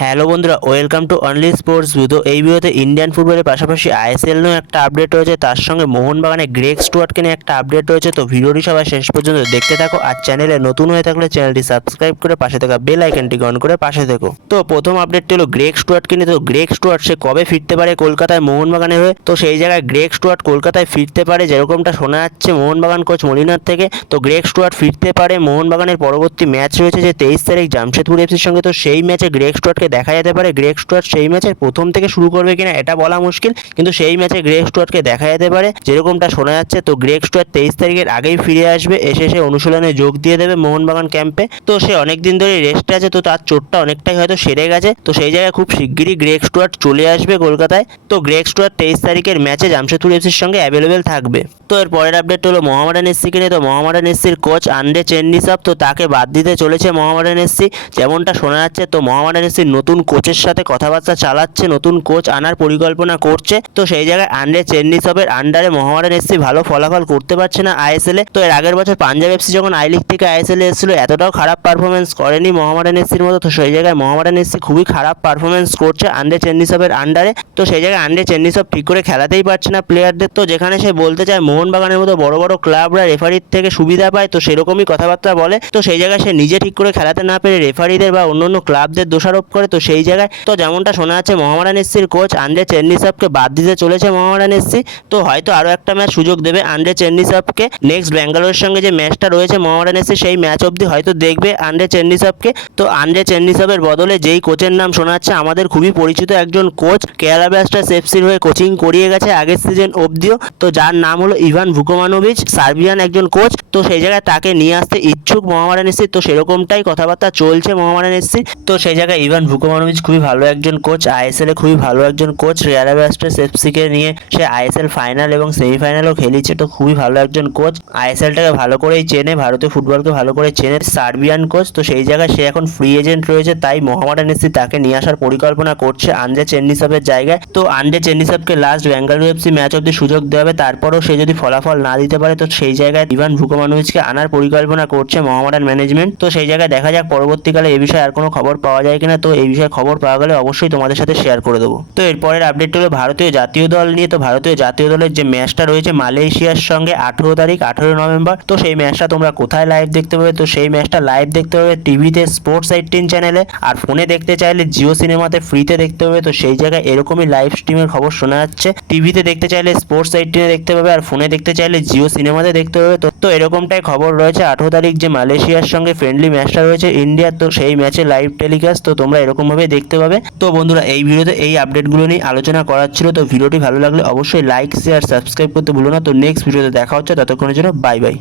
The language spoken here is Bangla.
হ্যালো বন্ধুরা, welcome to Only Sports View তো এই ভিডিওতে ইন্ডিয়ান ফুটবলের পাশাপাশি আইএসএল নিয়েও একটা আপডেট রয়েছে। তার সঙ্গে মোহনবাগানে গ্রেক স্টুয়ার্টকে নিয়ে একটা আপডেট রয়েছে। তো ভিডিওটি সবাই শেষ পর্যন্ত দেখতে থাকো আর চ্যানেলে নতুন হয়ে থাকলে চ্যানেলটি সাবস্ক্রাইব করে পাশে থাকা বেল আইকনটি অন করে পাশে থেকো। তো প্রথম আপডেটটি হলো গ্রেক স্টুয়ার্টকে নিয়ে। তো গ্রেক স্টুয়ার্ট সে কবে ফিরতে পারে কলকাতায় মোহনবাগানে হয়ে? তো সেই জায়গায় গ্রেক স্টুয়ার্ট কলকাতায় ফিরতে পারে যেরকমটা শোনা যাচ্ছে মোহনবাগান কোচ মলিনার থেকে। তো গ্রেক স্টুয়ার্ট ফিরতে পারে মোহনবাগানের পরবর্তী ম্যাচ রয়েছে যে তেইশ তারিখ জামশেদপুর এফসির সঙ্গে। তো সেই ম্যাচে গ্রেক স্টুয়ার্টকে দেখা যেতে পারে গ্রেক স্টুয়ার্ট সেই ম্যাচের প্রথম থেকে শুরু করবে কিনা এটা বলা মুশকিল, কিন্তু সেই ম্যাচে গ্রেক স্টুয়ার্টকে দেখা যেতে পারে। যেরকমটা শোনা যাচ্ছে, তো গ্রেক স্টুয়ার্ট তেইশ তারিখের আগেই ফিরে আসবে, এসে সে অনুশীলনে যোগ দিয়ে দেবে মোহনবাগান ক্যাম্পে। তো সে অনেকদিন ধরে রেস্টে আছে, তো তার চোটটা অনেকটাই হয়তো সেরে গেছে। তো সেই জায়গায় খুব শিগগিরই গ্রেক স্টুয়ার্ট চলে আসবে কলকাতায়। তো গ্রেক স্টুয়ার্ট তেইশ তারিখের ম্যাচে জামশেদপুর এফসির সঙ্গে অ্যাভেলেবেল থাকবে। তো এর পরের আপডেট হলো মোহামেডান এসসিকে নিয়ে। তো মোহামেডান এসসির কোচ আন্ডে চেন্নিসাপ তো তাকে বাদ দিতে চলেছে মোহামেডান এসসি যেমনটা শোনা যাচ্ছে, তো মোহামেডান এসসির নতুন কোচের সাথে কথাবার্তা চালাচ্ছে, নতুন কোচ আনার পরিকল্পনা করছে, তো সেই জায়গায় আন্ডে চেন্নিসবের আন্ডারে মোহামেডান এসসি ভালো ফলাফল করতে পারছে না আইএসএল এ। তো এর আগের বছর পাঞ্জাব এফসি যখন আই লিগ থেকে আইএসএল এসেছিল, এতটাও খারাপ পারফরমেন্স করেনি মোহামেডান এসসির মতো, তো সেই জায়গায় মোহামেডান এসসি খুবই খারাপ পারফরমেন্স করছে আন্ডে চেন্নিসবের আন্ডারে তো সেই জায়গায় আন্ডে চেন্নিসব ঠিক করে খেলাতেই পারছে না প্লেয়ারদের তো যেখানে সে বলতে চায়, মোহনবাগানের মতো বড় বড় ক্লাবরা রেফারির থেকে সুবিধা পায়, তো সেরকমই কথাবার্তা বলে। তো সেই জায়গায় সে নিজে ঠিক করে খেলাতে না পেরে রেফারিদের বা অন্য অন্য ক্লাবদের দোষারোপ করে তো সেই জায়গায় তো যেমনটা শোনা যাচ্ছে মোহামেডান এসসির কোচ আন্ডে চেন্নিসবকে বাদ দিতে চলেছে মহামারান এসসি তো হয়তো আরও একটা ম্যাচ সুযোগ দেবে আন্ডে চেন্নিসবকে নেক্সট ব্যাঙ্গালোরের সঙ্গে যে ম্যাচটা রয়েছে মহামারান এসসি সেই ম্যাচ অবধি হয়তো দেখবে আন্ডে চেন্নিসবকে তো আন্ডে চেন্নিসবের বদলে যেই কোচের নাম শোনা যাচ্ছে, আমাদের খুবই পরিচিত একজন কোচ কেরালা ব্লাস্টার্স এফসির হয়ে কোচিং করিয়ে গেছে আগের সিজন অবধিও। তো যার নাম হলো ইভান ভুকোমানোভিচ, সার্বিয়ান একজন কোচ তো সেই জায়গায় তাকে নিয়ে আসতে ইচ্ছুক মোহামেডান এসসি তো সেরকমটাই কথাবার্তা চলছে মোহামেডান এসসি তো সেই জায়গায় ইভান ভুকোমানোভিচ খুবই ভালো একজন কোচ আইএসএল এ খুবই ভালো একজন কোচ রিয়ালা ব্লাস্টার্স এফসিকে নিয়ে সে আইএসএল ফাইনাল এবং সেমিফাইনালও খেলিয়েছে তো খুবই ভালো একজন কোচ আইএসএলটাকে ভালো করেই চেনে, ভারতীয় ফুটবলকে ভালো করে চেনে। সার্বিয়ান কোচ তো সেই জায়গায় সে এখন ফ্রি এজেন্ট রয়েছে, তাই মোহামেডান এসসি তাকে নিয়ে আসার পরিকল্পনা করছে আন্ডে চেন্নিসবের জায়গায়। তো আন্ডে চেন্নিসবকে লাস্ট বেঙ্গালুরু এফসি ম্যাচ অব্দি সুযোগ দেওয়া হবে, তারপরেও সে যদি ফলাফল না দিতে পারে, তো সেই জায়গায় ইভান ভুকোমানোভিচকে আনার পরিকল্পনা করছে মোহামেডান ম্যানেজমেন্ট তো সেই জায়গায় দেখা যাক, পরবর্তীকালে এ বিষয়ে আর কোনো খবর পাওয়া যায় কিনা। তো এই বিষয়ে খবর পাওয়া গেলে অবশ্যই তোমাদের সাথে শেয়ার করে দেবো। তো এরপরের আপডেট হলো ভারতীয় জাতীয় দল নিয়ে। তো ভারতীয় জাতীয় দলের যে ম্যাচটা রয়েছে মালয়েশিয়ার সঙ্গে আঠেরো তারিখ, আঠেরো নভেম্বর। তো সেই ম্যাচটা তোমরা কোথায় লাইভ দেখতে পাবে? তো সেই ম্যাচটা লাইভ দেখতে পাবে টিভিতে স্পোর্টস এইটিন চ্যানেলে আর ফোনে দেখতে চাইলে জিও সিনেমাতে ফ্রিতে দেখতে পাবে। তো সেই জায়গায় এরকমই লাইভ স্ট্রিমের খবর শোনা যাচ্ছে। টিভিতে দেখতে চাইলে স্পোর্টস এইটিনে দেখতে পাবে। আর ফোনে দেখতে চাইলে জিও সিনেমাতে দেখতে পাবে। তো তো এরকমটাই খবর রয়েছে। আঠেরো তারিখ যে মালয়েশিয়ার সঙ্গে ফ্রেন্ডলি ম্যাচটা রয়েছে ইন্ডিয়ার তো সেই ম্যাচে লাইভ টেলিকাস্ট তো তোমরা এরকমভাবে দেখতে পাবে। তো বন্ধুরা, এই ভিডিওতে এই আপডেটগুলো নিয়ে আলোচনা করার ছিল। তো ভিডিওটি ভালো লাগলে অবশ্যই লাইক শেয়ার সাবস্ক্রাইব করতে ভুলো না। তো নেক্সট ভিডিওতে দেখা হচ্ছে। ততক্ষণের জন্য বাই বাই